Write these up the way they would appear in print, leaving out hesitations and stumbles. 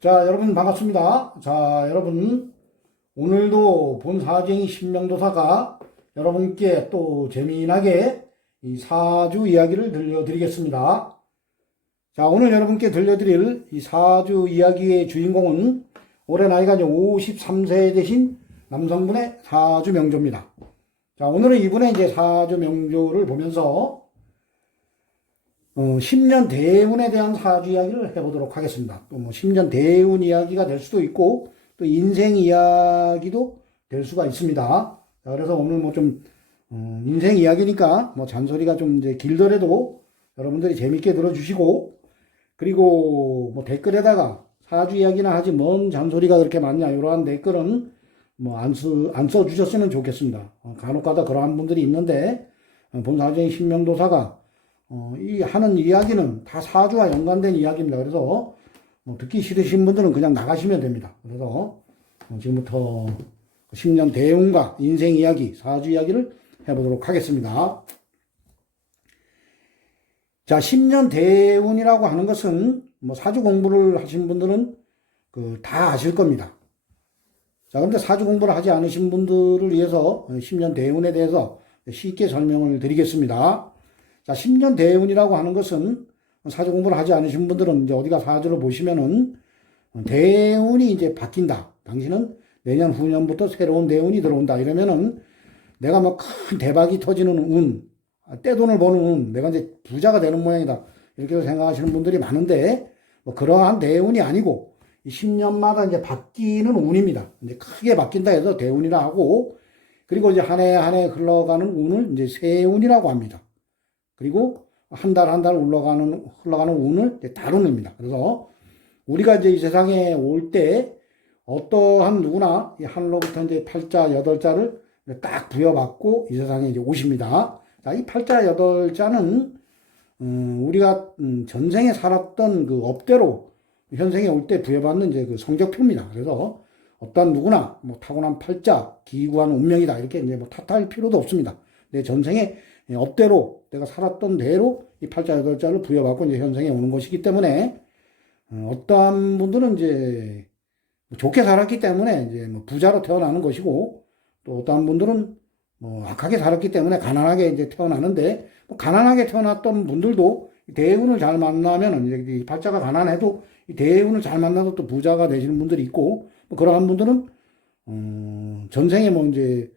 자, 여러분 반갑습니다. 자, 여러분 오늘도 본사쟁이 신명도사가 여러분께 또 재미나게 이 사주 이야기를 들려드리겠습니다. 자, 오늘 여러분께 들려드릴 이 사주 이야기의 주인공은 올해 나이가 이제 53세 되신 남성분의 사주 명조입니다. 자, 오늘은 이분의 이제 사주 명조를 보면서 10년 대운에 대한 사주 이야기를 해보도록 하겠습니다. 또 뭐 10년 대운 이야기가 될 수도 있고 또 인생 이야기도 될 수가 있습니다. 자, 그래서 오늘 뭐 좀 인생 이야기니까 뭐 잔소리가 좀 이제 길더라도 여러분들이 재밌게 들어주시고, 그리고 뭐 댓글에다가 사주 이야기나 하지 뭔 잔소리가 그렇게 많냐 이러한 댓글은 뭐 안 써주셨으면 좋겠습니다. 간혹가다 그러한 분들이 있는데 본사적인 신명도사가 이 하는 이야기는 다 사주와 연관된 이야기입니다. 그래서 듣기 싫으신 분들은 그냥 나가시면 됩니다. 그래서 지금부터 10년 대운과 인생 이야기, 사주 이야기를 해보도록 하겠습니다. 자, 10년 대운이라고 하는 것은 뭐 사주 공부를 하신 분들은 다 아실 겁니다. 자, 그런데 사주 공부를 하지 않으신 분들을 위해서 10년 대운에 대해서 쉽게 설명을 드리겠습니다. 자, 10년 대운이라고 하는 것은 사주 공부를 하지 않으신 분들은 이제 어디가 사주를 보시면은 대운이 이제 바뀐다. 당신은 내년 후년부터 새로운 대운이 들어온다. 이러면은 내가 뭐 큰 대박이 터지는 운, 떼돈을 버는 운, 내가 이제 부자가 되는 모양이다. 이렇게 생각하시는 분들이 많은데 뭐 그러한 대운이 아니고 10년마다 이제 바뀌는 운입니다. 이제 크게 바뀐다 해서 대운이라 하고, 그리고 이제 한 해 한 해 흘러가는 운을 이제 세운이라고 합니다. 그리고 한 달 한 달 흘러가는 운을 달운입니다. 그래서 우리가 이제 이 세상에 올 때 어떠한 누구나 이 하늘로부터 이제 팔자, 여덟자를 딱 부여받고 이 세상에 이제 오십니다. 자, 이 팔자, 여덟자는 우리가 전생에 살았던 그 업대로 현생에 올 때 부여받는 이제 그 성적표입니다. 그래서 어떤 누구나 뭐 타고난 팔자, 기구한 운명이다 이렇게 이제 뭐 탓할 필요도 없습니다. 내 전생에 업대로 내가 살았던 대로 이 팔자 여덟자를 부여받고 이제 현생에 오는 것이기 때문에 어떠한 분들은 이제 좋게 살았기 때문에 이제 뭐 부자로 태어나는 것이고, 또 어떠한 분들은 뭐 악하게 살았기 때문에 가난하게 이제 태어나는데, 뭐 가난하게 태어났던 분들도 대운을 잘 만나면 이제 이 팔자가 가난해도 이 대운을 잘 만나서 또 부자가 되시는 분들이 있고, 뭐 그러한 분들은 전생에 뭐 이제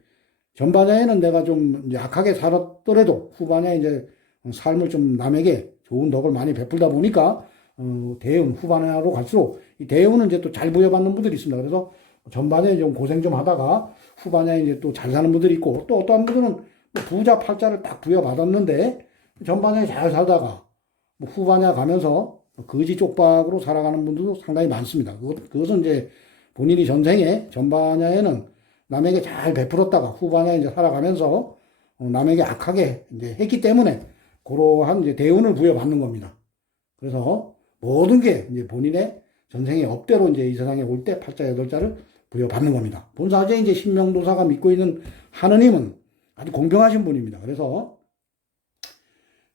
전반에는 내가 좀 약하게 살았더라도 후반에 이제 삶을 좀 남에게 좋은 덕을 많이 베풀다 보니까 대운 후반으로 갈수록 이 대운은 이제 또 잘 부여받는 분들이 있습니다. 그래서 전반에 좀 고생 좀 하다가 후반에 이제 또 잘 사는 분들이 있고, 또 어떠한 분들은 부자 팔자를 딱 부여받았는데 전반에 잘 살다가 뭐 후반에 가면서 거지 쪽박으로 살아가는 분들도 상당히 많습니다. 그것은 이제 본인이 전반야에는 남에게 잘 베풀었다가 후반에 이제 살아가면서 남에게 악하게 이제 했기 때문에 그러한 이제 대운을 부여받는 겁니다. 그래서 모든 게 이제 본인의 전생의 업대로 이제 이 세상에 올 때 팔자 여덟자를 부여받는 겁니다. 본사제 이제 신명도사가 믿고 있는 하느님은 아주 공평하신 분입니다. 그래서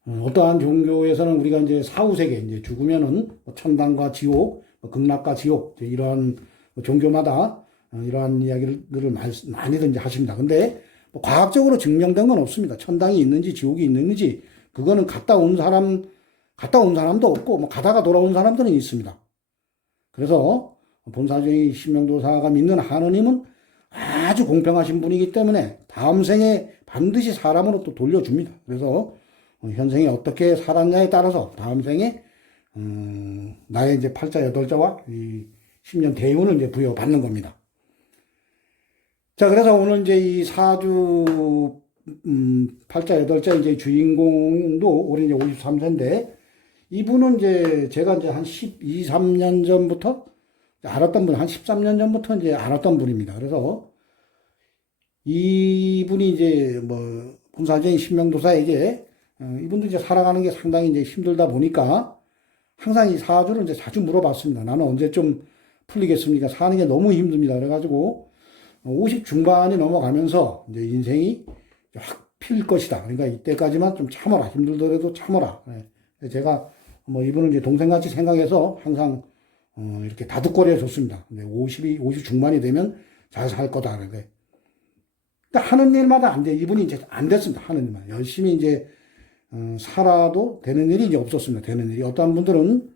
어떠한 종교에서는 우리가 이제 사후세계, 이제 죽으면은 천당과 지옥, 극락과 지옥, 이러한 종교마다 이러한 이야기들을 많이들 하십니다. 근데 뭐 과학적으로 증명된 건 없습니다. 천당이 있는지 지옥이 있는지 그거는 갔다 온 사람도 없고 뭐 가다가 돌아온 사람들은 있습니다. 그래서 본사적인 신명도사가 믿는 하느님은 아주 공평하신 분이기 때문에 다음 생에 반드시 사람으로 또 돌려줍니다. 그래서 현생에 어떻게 살았냐에 따라서 다음 생에 나의 이제 팔자 여덟자와 이 10년 대운을 이제 부여받는 겁니다. 자, 그래서 오늘 이제 이 사주 팔자 여덟자 이제 주인공도 올해 이제 53세인데, 이분은 이제 제가 이제 한 12, 3년 전부터 알았던 분, 한 13년 전부터 이제 알았던 분입니다. 그래서 이분이 이제 뭐 본사적인 신명도사에게 이분도 이제 살아가는 게 상당히 이제 힘들다 보니까 항상 이 사주를 이제 자주 물어봤습니다. 나는 언제 좀 풀리겠습니까? 사는 게 너무 힘듭니다. 그래가지고 50 중반이 넘어가면서 이제 인생이 확 필 것이다. 그러니까 이때까지만 좀 참아라. 힘들더라도 참아라. 제가 뭐 이분을 이제 동생같이 생각해서 항상 이렇게 다득거려 줬습니다. 근데 50 중반이 되면 잘 살 거다. 그런데 하는 일마다 안 돼. 이분이 이제 안 됐습니다. 하는 일만. 열심히 이제, 살아도 되는 일이 이제 없었습니다. 되는 일이. 어떤 분들은,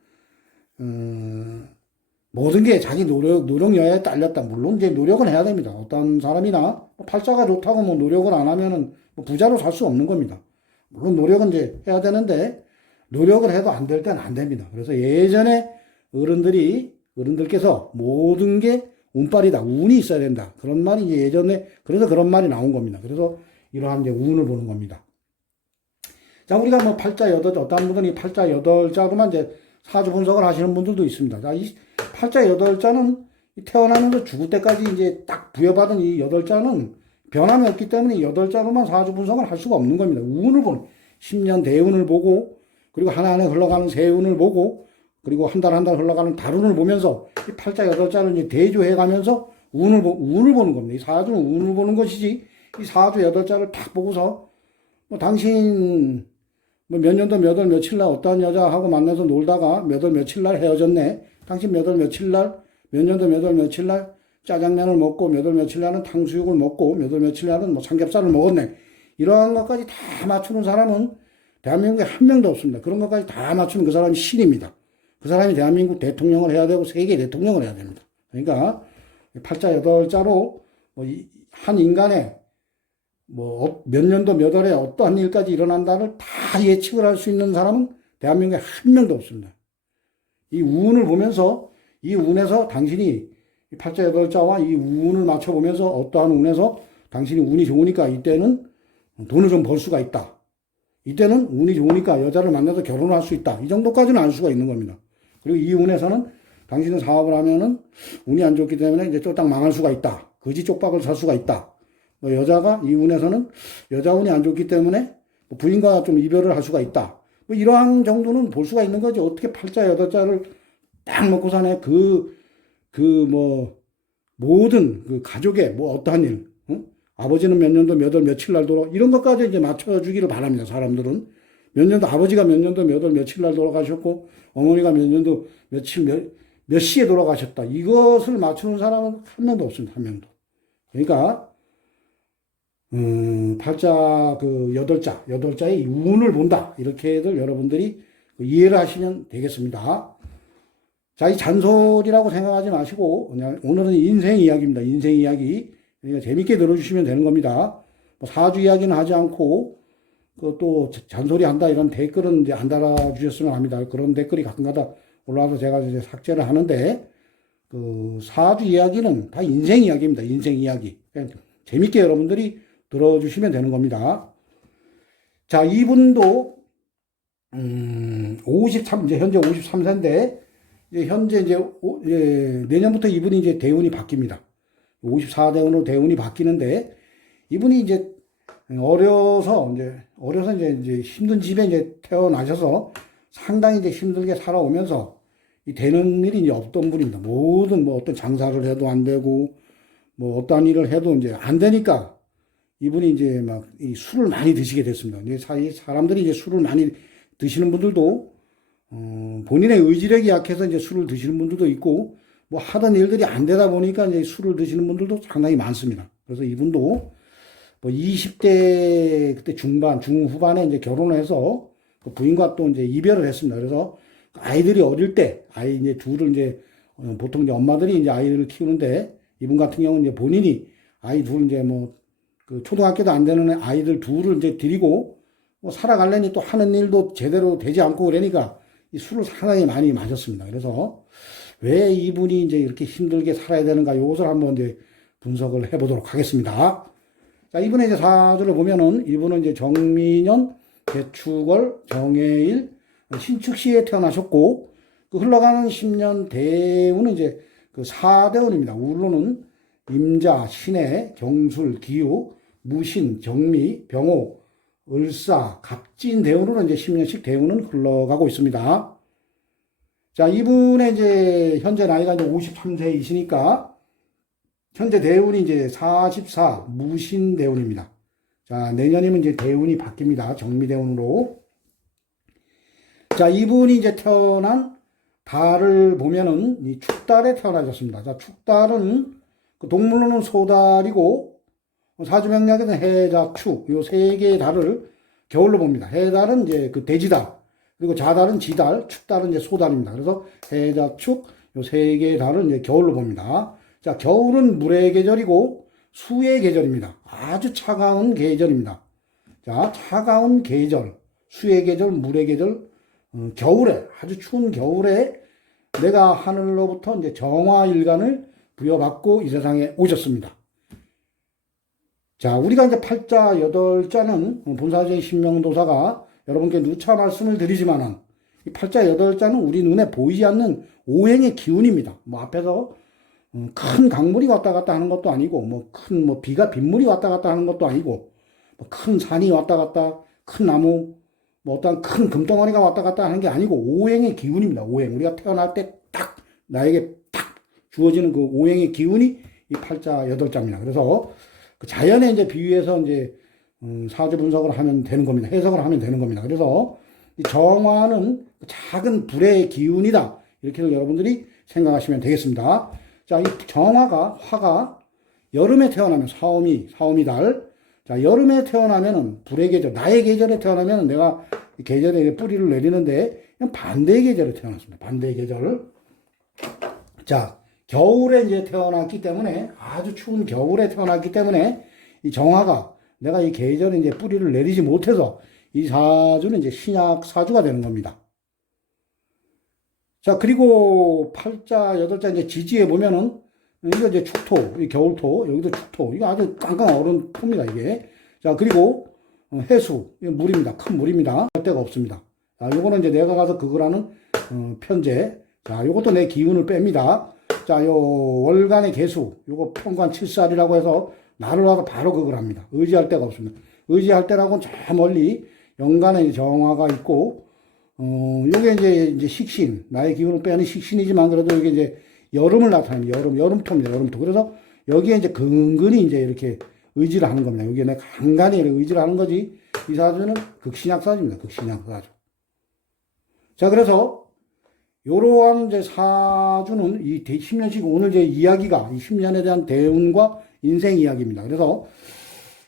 모든 게 자기 노력 여하에 딸렸다. 물론 이제 노력은 해야 됩니다. 어떤 사람이나 팔자가 좋다고 뭐 노력을 안 하면은 뭐 부자로 살 수 없는 겁니다. 물론 노력은 이제 해야 되는데 노력을 해도 안 될 때는 안 됩니다. 그래서 예전에 어른들께서 모든 게 운빨이다. 운이 있어야 된다. 그런 말이 이제 예전에 그래서 그런 말이 나온 겁니다. 그래서 이러한 이제 운을 보는 겁니다. 자, 우리가 뭐 팔자 여덟, 어떤 분들이 팔자 여덟 자로만 이제 사주 분석을 하시는 분들도 있습니다. 자, 이 팔자 여덟 자는 태어나면서 죽을 때까지 이제 딱 부여받은 이 여덟 자는 변함이 없기 때문에 여덟 자로만 사주 분석을 할 수가 없는 겁니다. 운을 보는, 10년 대운을 보고, 그리고 하나하나 흘러가는 세운을 보고, 그리고 한 달 한 달 흘러가는 달운을 보면서 이 팔자 여덟 자를 이제 대조해 가면서 운을 보는 겁니다. 이 사주는 운을 보는 것이지, 이 사주 여덟 자를 딱 보고서, 뭐 당신 뭐 몇 년도 몇 월 며칠 날 어떤 여자하고 만나서 놀다가 몇 월 며칠 날 헤어졌네. 당신 몇 월 며칠 날, 몇 년도 몇 월 며칠 날 짜장면을 먹고 몇 월 며칠 날은 탕수육을 먹고 몇 월 며칠 날은 뭐 삼겹살을 먹었네. 이러한 것까지 다 맞추는 사람은 대한민국에 한 명도 없습니다. 그런 것까지 다 맞추는 그 사람이 신입니다. 그 사람이 대한민국 대통령을 해야 되고 세계 대통령을 해야 됩니다. 그러니까 팔자 여덟 자로 한 인간의 뭐 몇 년도 몇 월에 어떠한 일까지 일어난다를 다 예측을 할 수 있는 사람은 대한민국에 한 명도 없습니다. 이 운을 보면서 이 운에서 당신이 팔자 여덟 자와 이 운을 맞춰보면서 어떠한 운에서 당신이 운이 좋으니까 이때는 돈을 좀 벌 수가 있다. 이때는 운이 좋으니까 여자를 만나서 결혼을 할 수 있다. 이 정도까지는 알 수가 있는 겁니다. 그리고 이 운에서는 당신은 사업을 하면은 운이 안 좋기 때문에 이제 쫄딱 망할 수가 있다. 거지 쪽박을 살 수가 있다. 뭐 여자가 이 운에서는 여자 운이 안 좋기 때문에 뭐 부인과 좀 이별을 할 수가 있다. 뭐 이러한 정도는 볼 수가 있는 거죠. 어떻게 팔자 여덟 자를 딱 먹고 사네. 모든 그 가족의 뭐 어떠한 일, 응? 아버지는 몇 년도 몇 월 며칠 날 이런 것까지 이제 맞춰주기를 바랍니다. 사람들은. 아버지가 몇 년도 몇 월 며칠 날 돌아가셨고, 어머니가 몇 년도 몇 시에 돌아가셨다. 이것을 맞추는 사람은 한 명도 없습니다. 한 명도. 그러니까, 팔자 여덟 자의 운을 본다. 이렇게들 여러분들이 이해를 하시면 되겠습니다. 자, 이 잔소리라고 생각하지 마시고, 그냥 오늘은 인생 이야기입니다. 인생 이야기. 그러니까 재밌게 들어주시면 되는 겁니다. 뭐 사주 이야기는 하지 않고, 또 잔소리 한다 이런 댓글은 이제 안 달아주셨으면 합니다. 그런 댓글이 가끔가다 올라와서 제가 이제 삭제를 하는데, 사주 이야기는 다 인생 이야기입니다. 인생 이야기. 그냥 재밌게 여러분들이 들어주시면 되는 겁니다. 자, 이분도, 이제 현재 53세인데, 현재 내년부터 이분이 이제 대운이 바뀝니다. 54대운으로 대운이 바뀌는데, 이분이 이제 어려서 이제 힘든 집에 이제 태어나셔서 상당히 이제 힘들게 살아오면서 이 되는 일이 이제 없던 분입니다. 모든 뭐 어떤 장사를 해도 안 되고, 뭐 어떠한 일을 해도 이제 안 되니까 이분이 이제 막 이 술을 많이 드시게 됐습니다. 이제 사람들이 이제 술을 많이 드시는 분들도 본인의 의지력이 약해서 이제 술을 드시는 분들도 있고, 뭐 하던 일들이 안 되다 보니까 이제 술을 드시는 분들도 상당히 많습니다. 그래서 이분도 뭐 20대 그때 중후반에 이제 결혼을 해서 그 부인과 또 이제 이별을 했습니다. 그래서 아이들이 어릴 때 이제 둘을 이제 보통 이제 엄마들이 이제 아이들을 키우는데, 이분 같은 경우는 이제 본인이 아이 둘 이제 그 초등학교도 안 되는 아이들 둘을 이제 데리고 뭐 살아가려니 또 하는 일도 제대로 되지 않고 그러니까 이 술을 상당히 많이 마셨습니다. 그래서 왜 이분이 이제 이렇게 힘들게 살아야 되는가, 이것을 한번 이제 분석을 해보도록 하겠습니다. 자, 이분의 이제 사주를 보면은 이분은 이제 정민년, 개축월, 정해일, 신축시에 태어나셨고, 그 흘러가는 10년 대운은 이제 그 4대운입니다. 우로는 임자, 신해, 경술, 기우, 무신, 정미, 병호, 을사, 갑진 대운으로 이제 10년씩 대운은 흘러가고 있습니다. 자, 이분의 이제 현재 나이가 이제 53세이시니까 현재 대운이 이제 44 무신 대운입니다. 자, 내년이면 이제 대운이 바뀝니다. 정미 대운으로. 자, 이분이 이제 태어난 달을 보면은 이 축달에 태어나셨습니다. 자, 축달은 그 동물로는 소달이고 사주명리학에서는 해자, 축, 요 세 개의 달을 겨울로 봅니다. 해달은 이제 그 돼지달, 그리고 자달은 지달, 축달은 이제 소달입니다. 그래서 해자, 축, 요 세 개의 달을 이제 겨울로 봅니다. 자, 겨울은 물의 계절이고 수의 계절입니다. 아주 차가운 계절입니다. 자, 차가운 계절, 수의 계절, 물의 계절, 겨울에, 아주 추운 겨울에 내가 하늘로부터 이제 정화일간을 부여받고 이 세상에 오셨습니다. 자, 우리가 이제 팔자, 여덟자는 본사주의 신명도사가 여러분께 누차 말씀을 드리지만은 이 팔자, 여덟자는 우리 눈에 보이지 않는 오행의 기운입니다. 뭐 앞에서 큰 강물이 왔다 갔다 하는 것도 아니고, 큰 빗물이 왔다 갔다 하는 것도 아니고, 큰 산이 왔다 갔다, 큰 나무, 어떤 큰 금덩어리가 왔다 갔다 하는 게 아니고, 오행의 기운입니다. 오행. 우리가 태어날 때 딱, 나에게 딱 주어지는 그 오행의 기운이 이 팔자, 여덟자입니다. 그래서 그 자연에 이제 비유해서 이제, 사주 분석을 하면 되는 겁니다. 해석을 하면 되는 겁니다. 그래서 이 정화는 작은 불의 기운이다. 이렇게 여러분들이 생각하시면 되겠습니다. 자, 이 정화가, 화가 여름에 태어나면 사오미 달. 자, 여름에 태어나면은 불의 계절, 나의 계절에 태어나면 내가 계절에 뿌리를 내리는데 반대의 계절에 태어났습니다. 반대의 계절. 자, 겨울에 이제 태어났기 때문에 아주 추운 겨울에 태어났기 때문에 이 정화가 내가 이 계절에 이제 뿌리를 내리지 못해서 이 사주는 이제 신약 사주가 되는 겁니다. 자, 그리고 팔자, 여덟자 이제 지지에 보면은 이거 이제 축토, 이 겨울토, 여기도 축토. 이거 아주 깡깡 얼은 토입니다, 이게. 자, 그리고 해수, 이거 물입니다. 큰 물입니다. 할 데가 없습니다. 자, 요거는 이제 내가 가서 그거라는 편제. 자, 요것도 내 기운을 뺍니다. 자, 요 월간의 개수, 요거 평관 칠살이라고 해서 나를 와서 바로 그걸 합니다. 의지할 데가 없습니다. 의지할 때라고는 저 멀리 연간에 정화가 있고, 요게 이제 식신, 나의 기운을 빼는 식신이지만 그래도 이게 이제 여름을 나타내는 여름토입니다. 여름토. 그래서 여기에 이제 근근히 이제 이렇게 의지를 하는 겁니다. 여기에 내가 간간히 의지를 하는 거지. 이 사주는 극신약 사주입니다. 극신약 사주. 자, 그래서 요러한 이제 사주는 이 10년씩 오늘 제 이야기가 이 10년에 대한 대운과 인생 이야기입니다. 그래서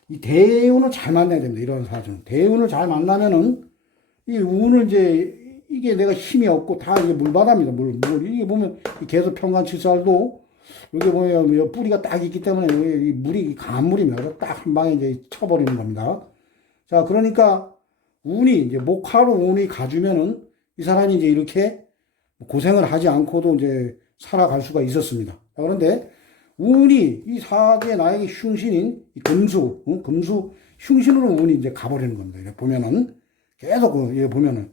이 대운을 잘 만나야 됩니다. 이런 사주는. 대운을 잘 만나면은 이 운을 이제 이게 내가 힘이 없고 다 이게 물바다입니다. 물. 이게 보면 계속 평간칠살도 여기 보면 뿌리가 딱 있기 때문에 이 물이 강한 물입니다. 그래서 딱 한 방에 이제 쳐버리는 겁니다. 자, 그러니까 운이 이제 목화로 운이 가주면은 이 사람이 이제 이렇게 고생을 하지 않고도 이제 살아갈 수가 있었습니다. 자, 그런데 운이 이 사주에 나에게 흉신인 이 금수, 금수 흉신으로 운이 이제 가버리는 겁니다. 이렇게 보면은 계속 여기 보면은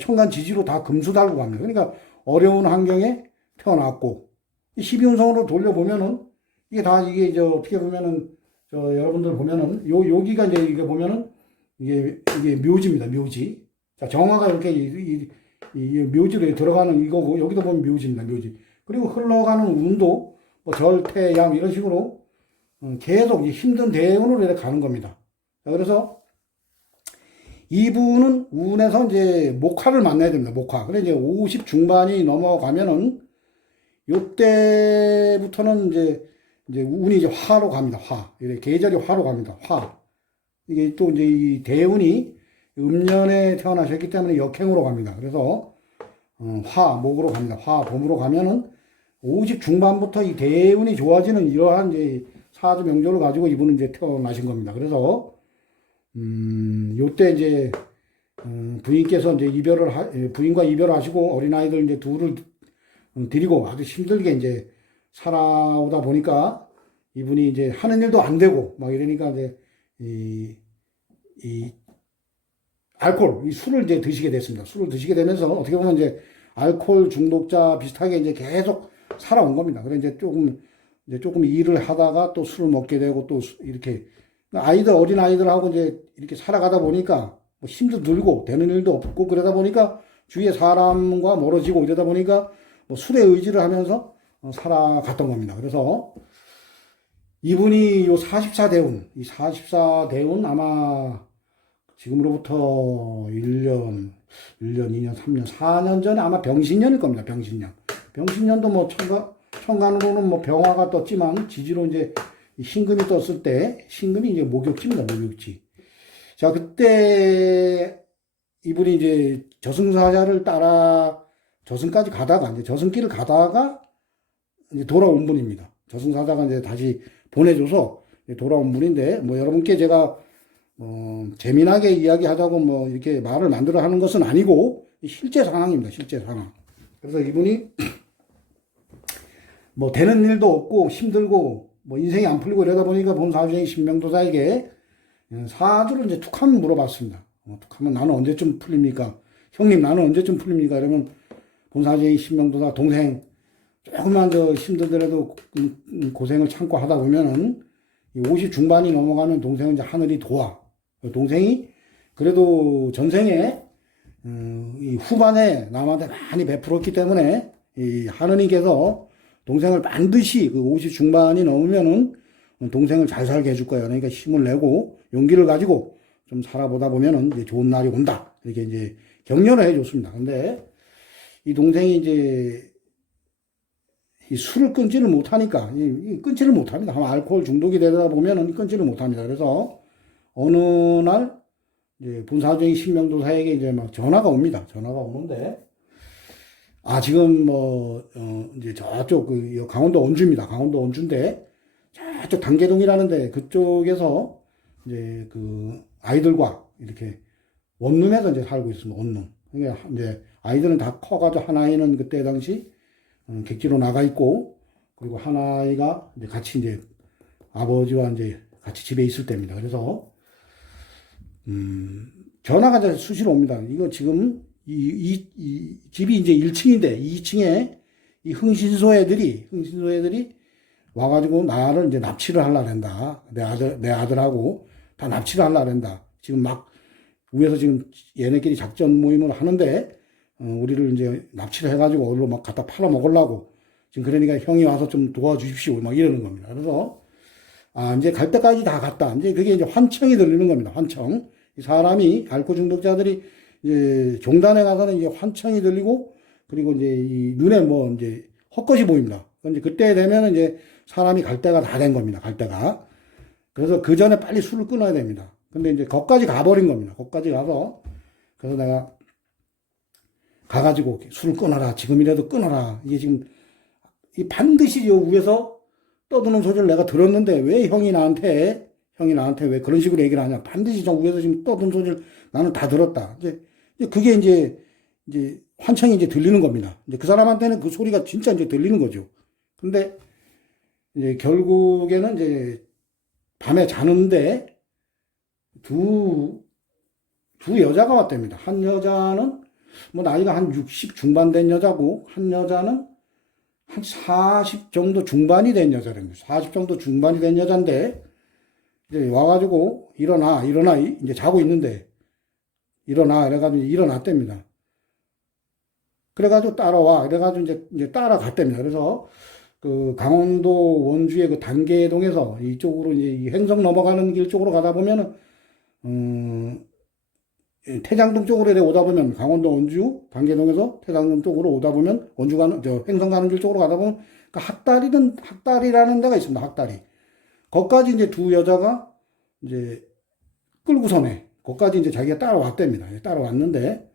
천간 지지로 다 금수 달고 갑니다. 그러니까 어려운 환경에 태어났고 12운성으로 돌려보면은 이게 다 이게 이제 어떻게 보면은 여러분들 보면은 여기가 이제 이게 보면은 이게 묘지입니다. 묘지. 자, 정화가 이렇게 이 묘지로 들어가는 이거고 여기도 보면 묘지입니다. 묘지. 그리고 흘러가는 운도 뭐 절태양 이런 식으로 계속 힘든 대운으로 이렇게 가는 겁니다. 자, 그래서 이분은 운에서 이제 목화를 만나야 됩니다. 목화. 그래 이제 50 중반이 넘어가면은 요때부터는 이제 운이 이제 화로 갑니다. 화. 이렇게 계절이 화로 갑니다. 화. 이게 또 이제 이 대운이 음년에 태어나셨기 때문에 역행으로 갑니다. 그래서 화, 목으로 갑니다. 화, 봄으로 가면은 50 중반부터 이 대운이 좋아지는 이러한 이제 사주 명조를 가지고 이분은 이제 태어나신 겁니다. 그래서 요때 이제, 부인께서 이제 부인과 이별을 하시고 어린아이들 이제 둘을 데리고 아주 힘들게 이제 살아오다 보니까 이분이 이제 하는 일도 안 되고 막 이러니까 이제 이 알코올, 이 술을 이제 드시게 됐습니다. 술을 드시게 되면서 어떻게 보면 이제 알코올 중독자 비슷하게 이제 계속 살아온 겁니다. 그래 이제 조금 일을 하다가 또 술을 먹게 되고 또 이렇게 어린 아이들하고 이제 이렇게 살아가다 보니까 뭐 힘도 들고 되는 일도 없고 그러다 보니까 주위에 사람과 멀어지고 이러다 보니까 뭐 술에 의지를 하면서 살아갔던 겁니다. 그래서 이분이 요 44대운, 이 44대운 아마 지금으로부터 1년, 1년, 2년, 3년, 4년 전에 아마 병신년일 겁니다. 병신년. 병신년도 뭐 천간으로는 뭐 병화가 떴지만 지지로 이제 신금이 떴을 때 신금이 이제 목욕지입니다. 목욕지. 자, 그때 이분이 이제 저승사자를 따라 저승까지 가다가 이제 저승길을 가다가 이제 돌아온 분입니다. 저승사자가 이제 다시 보내줘서 돌아온 분인데 뭐 여러분께 제가 재미나게 이야기하자고 뭐 이렇게 말을 만들어 하는 것은 아니고 실제 상황입니다. 실제 상황. 그래서 이분이 뭐 되는 일도 없고 힘들고 뭐 인생이 안 풀리고 이러다 보니까 본사주의 신명도사에게 사주를 이제 툭 하면 물어봤습니다. 툭 하면 나는 언제쯤 풀립니까? 형님 나는 언제쯤 풀립니까? 이러면 본사주의 신명도사 동생 조금만 더 힘들더라도 고생을 참고 하다 보면은 50 중반이 넘어가면 동생은 이제 하늘이 도와. 동생이 그래도 전생에 이 후반에 남한테 많이 베풀었기 때문에 이 하느님께서 동생을 반드시 그 50 중반이 넘으면은 동생을 잘 살게 해줄 거예요. 그러니까 힘을 내고 용기를 가지고 좀 살아보다 보면은 이제 좋은 날이 온다. 이렇게 이제 격려를 해줬습니다. 근데 이 동생이 이제 이 술을 끊지를 못하니까, 끊지를 못합니다. 알코올 중독이 되다 보면은 끊지를 못합니다. 그래서 어느 날, 이제 분사적인 신명도사에게 이제 막 전화가 옵니다. 전화가 오는데, 지금 이제 저쪽 강원도 원주입니다. 강원도 원주인데, 저쪽 단계동이라는데 그쪽에서 이제 아이들과 이렇게 원룸에서 이제 살고 있습니다. 원룸. 그러니까 이제 아이들은 다 커가지고 한 아이는 그때 당시 객지로 나가 있고, 그리고 한 아이가 이제 같이 이제 아버지와 이제 같이 집에 있을 때입니다. 그래서, 전화가 이제 수시로 옵니다. 이거 지금 이 집이 이제 1층인데 2층에 이 흥신소 애들이 와가지고 나를 이제 납치를 하려고 한다. 내 아들하고 다 납치를 하려고 한다. 지금 막 위에서 지금 얘네끼리 작전 모임을 하는데, 우리를 이제 납치를 해가지고 어디로 막 갖다 팔아먹으려고. 지금 그러니까 형이 와서 좀 도와주십시오. 막 이러는 겁니다. 그래서, 이제 갈 때까지 다 갔다. 이제 그게 이제 환청이 들리는 겁니다. 환청. 이 사람이, 알코올 중독자들이 이제 종단에 가서는 이제 환청이 들리고, 그리고 이제 이 눈에 뭐 이제 헛것이 보입니다. 이제 그때 되면 이제 사람이 갈 때가 다 된 겁니다. 갈 때가. 그래서 그 전에 빨리 술을 끊어야 됩니다. 근데 이제 거기까지 가버린 겁니다. 거기까지 가서, 그래서 내가 가가지고 술을 끊어라. 지금이라도 끊어라. 이게 지금 반드시 요 위에서 떠드는 소리를 내가 들었는데 왜 형이 나한테 왜 그런 식으로 얘기를 하냐. 반드시 저 위에서 지금 떠드는 소리를 나는 다 들었다. 이제 그게 이제 환청이 이제 들리는 겁니다. 이제 그 사람한테는 그 소리가 진짜 이제 들리는 거죠. 근데 이제 결국에는 이제 밤에 자는데 두 여자가 왔답니다. 한 여자는 뭐 나이가 한 60 중반 된 여자고, 한 여자는 한 40 정도 중반이 된 여자랍니다. 40 정도 중반이 된 여자인데, 이제 와가지고, 일어나, 이제 자고 있는데, 일어나, 이래가지고 일어났답니다. 그래가지고 따라와, 이래가지고 이제 따라갔답니다. 그래서, 강원도 원주의 그 단계동에서 이쪽으로 이제 이 횡성 넘어가는 길 쪽으로 가다 보면은, 태장동 쪽으로 오다 보면, 강원도 원주 단계동에서 태장동 쪽으로 오다 보면, 횡성 가는 길 쪽으로 가다 보면, 학다리라는 데가 있습니다. 학다리. 거기까지 이제 두 여자가 이제 끌고서네. 거기까지 이제 자기가 따라왔답니다. 따라왔는데,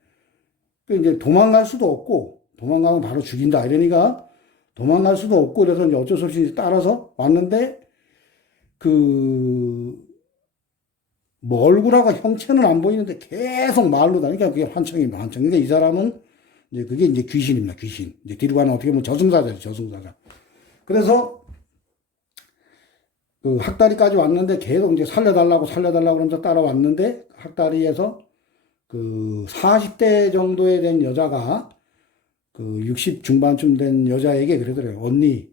이제 도망갈 수도 없고, 도망가면 바로 죽인다. 이러니까 도망갈 수도 없고, 그래서 이제 어쩔 수 없이 따라서 왔는데, 뭐 얼굴하고 형체는 안 보이는데 계속 말로 다니까 그게 환청입니다. 환청. 그러니까 이 사람은 이제 그게 이제 귀신입니다. 귀신. 이제 뒤로 가는 어떻게 보면 저승사자죠. 저승사자. 그래서 학다리까지 왔는데 계속 이제 살려달라고 그러면서 따라왔는데, 학다리에서 40대 정도에 된 여자가 60 중반쯤 된 여자에게 그러더래요. 언니,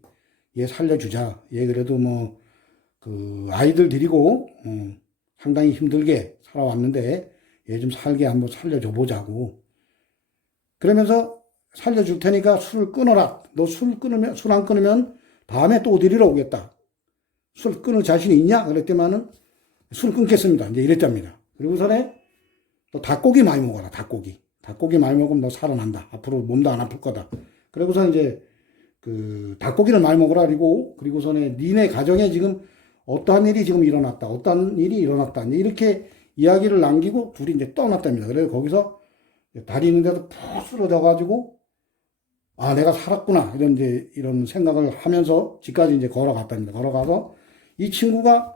얘 살려주자. 얘 그래도 뭐 아이들 데리고 상당히 힘들게 살아왔는데 얘 좀 살게 한번 살려줘 보자고. 그러면서 살려줄 테니까 술을 끊어라. 너 술 안 끊으면 다음에 또 데리러 오겠다. 술 끊을 자신이 있냐? 그랬더니만은 술 끊겠습니다. 이제 이랬답니다. 그리고서는 또 닭고기 많이 먹어라. 닭고기 닭고기 많이 먹으면 너 살아난다. 앞으로 몸도 안 아플 거다. 그리고서 이제 그 닭고기를 많이 먹으라 그리고서는 니네 가정에 지금 어떠한 일이 지금 일어났다. 어떠한 일이 일어났다. 이렇게 이야기를 남기고 둘이 이제 떠났답니다. 그래서 거기서 다리 있는데도 푹 쓰러져 가지고 아, 내가 살았구나. 이런 생각을 하면서 집까지 이제 걸어갔답니다. 걸어가서 이 친구가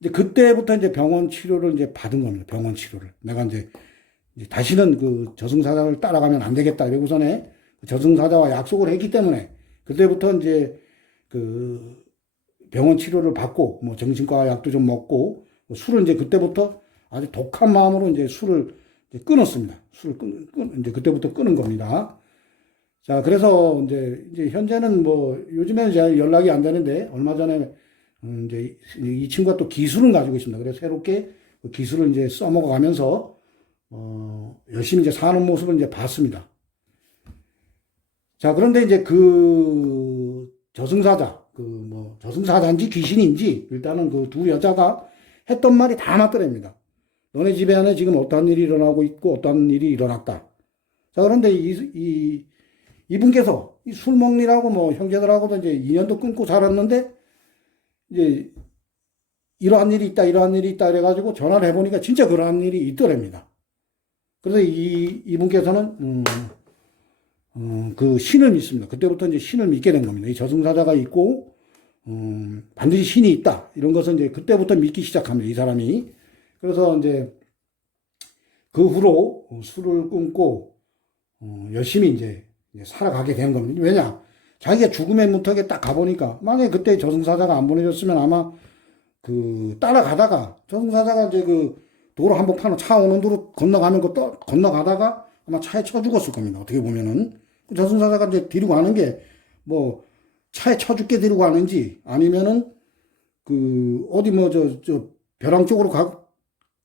이제 그때부터 이제 병원 치료를 이제 받은 겁니다. 병원 치료를. 내가 이제 다시는 그 저승사자를 따라가면 안 되겠다. 이러고서는 저승사자와 약속을 했기 때문에 그때부터 이제 그 병원 치료를 받고 뭐 정신과 약도 좀 먹고 뭐 술을 이제 그때부터 아주 독한 마음으로 이제 술을 이제 끊었습니다. 술을 이제 그때부터 끊은 겁니다. 자, 그래서 이제 현재는 뭐 요즘에는 잘 연락이 안 되는데 얼마 전에 이제 이 친구가 또 기술을 가지고 있습니다. 그래서 새롭게 그 기술을 이제 써먹어 가면서 열심히 이제 사는 모습을 이제 봤습니다. 자, 그런데 이제 그 저승사자, 그 뭐 저승사자인지 귀신인지 일단은 그 두 여자가 했던 말이 다 맞더랍니다. 너네 집에 안에 지금 어떠한 일이 일어나고 있고 어떠한 일이 일어났다. 자, 그런데 이분께서 이 술먹니라고 뭐 형제들하고도 이제 인연도 끊고 살았는데 이제 이러한 일이 있다, 이러한 일이 있다 그래가지고 전화를 해보니까 진짜 그러한 일이 있더랍니다. 그래서 이분께서는 그 신을 믿습니다. 그때부터 이제 신을 믿게 된 겁니다. 이 저승사자가 있고 반드시 신이 있다. 이런 것은 이제 그때부터 믿기 시작합니다. 이 사람이. 그래서 이제 그 후로 술을 끊고 열심히 이제 살아가게 되는 겁니다. 왜냐? 자기가 죽음의 문턱에 딱 가보니까 만약에 그때 저승사자가 안 보내줬으면 아마 그 따라가다가 저승사자가 이제 그 도로 한복판으로 차 오는 도로 건너가면 건너가다가 아마 차에 쳐 죽었을 겁니다. 어떻게 보면은 저승사자가 이제 뒤로 가는 게 뭐 차에 쳐 죽게 뒤로 가는지 아니면은 그 어디 뭐 저 벼랑 쪽으로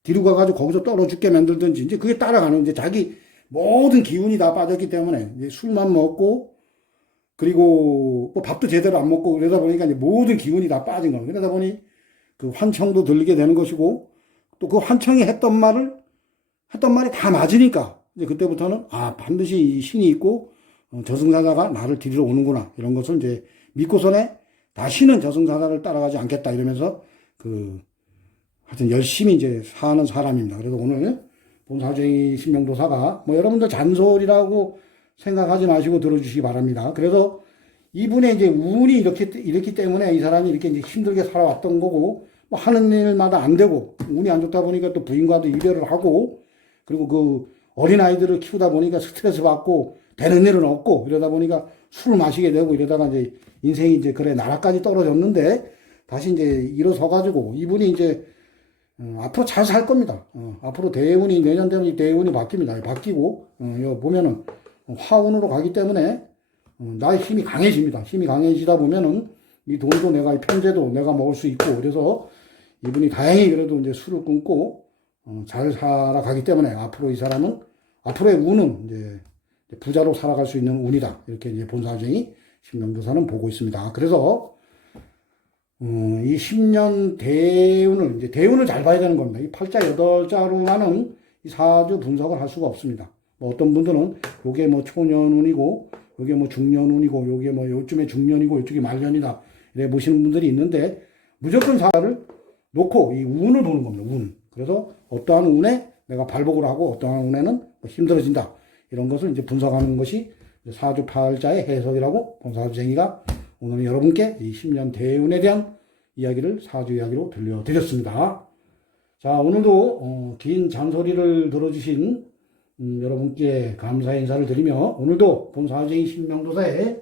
뒤로 가가지고 거기서 떨어 죽게 만들든지 이제 그게 따라가는 이제 자기 모든 기운이 다 빠졌기 때문에 이제 술만 먹고 그리고 뭐 밥도 제대로 안 먹고 그러다 보니까 이제 모든 기운이 다 빠진 겁니다. 그러다 보니 그 환청도 들리게 되는 것이고 또 그 환청이 했던 말이 다 맞으니까 이제 그때부터는 아, 반드시 신이 있고 저승사자가 나를 데리러 오는구나. 이런 것을 이제 믿고서는 다시는 저승사자를 따라가지 않겠다. 이러면서 하여튼 열심히 이제 사는 사람입니다. 그래서 오늘 본사주의 신명도사가 뭐 여러분들 잔소리라고 생각하지 마시고 들어주시기 바랍니다. 그래서 이분의 이제 운이 이렇기 때문에 이 사람이 이렇게 이제 힘들게 살아왔던 거고 뭐 하는 일마다 안 되고 운이 안 좋다 보니까 또 부인과도 이별을 하고 그리고 그 어린아이들을 키우다 보니까 스트레스 받고 되는 일은 없고 이러다 보니까 술을 마시게 되고 이러다가 이제 인생이 이제 그래 나라까지 떨어졌는데 다시 이제 일어서 가지고 이분이 이제 앞으로 잘 살 겁니다. 앞으로 대운이 내년 되면 이 대운이 바뀝니다. 바뀌고 여기 보면은 화운으로 가기 때문에 나의 힘이 강해집니다. 힘이 강해지다 보면은 이 돈도 내가 편제도 내가 먹을 수 있고 그래서 이분이 다행히 그래도 이제 술을 끊고 잘 살아가기 때문에 앞으로 이 사람은 앞으로의 운은 이제 부자로 살아갈 수 있는 운이다. 이렇게 이제 본사주의 신명도사는 보고 있습니다. 그래서 이 10년 대운을 이제 대운을 잘 봐야 되는 겁니다. 이 팔자 8자로만은 이 사주 분석을 할 수가 없습니다. 뭐 어떤 분들은 요게 뭐 초년운이고 요게 뭐 중년운이고 요게 뭐 요쯤에 중년이고 요쪽이 말년이다. 이래 보시는 분들이 있는데 무조건 사를 놓고 이 운을 보는 겁니다. 운. 그래서 어떠한 운에 내가 발복을 하고 어떠한 운에는 힘들어진다. 이런 것을 이제 분석하는 것이 사주 팔자의 해석이라고 본사주쟁이가 오늘 여러분께 이 10년 대운에 대한 이야기를 사주 이야기로 들려드렸습니다. 자, 오늘도 긴 잔소리를 들어주신 여러분께 감사의 인사를 드리며 오늘도 본사주쟁이 신명도사의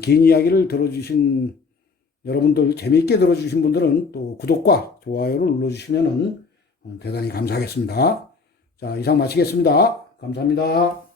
긴 이야기를 들어주신 여러분들 재미있게 들어주신 분들은 또 구독과 좋아요를 눌러주시면 대단히 감사하겠습니다. 자, 이상 마치겠습니다. 감사합니다.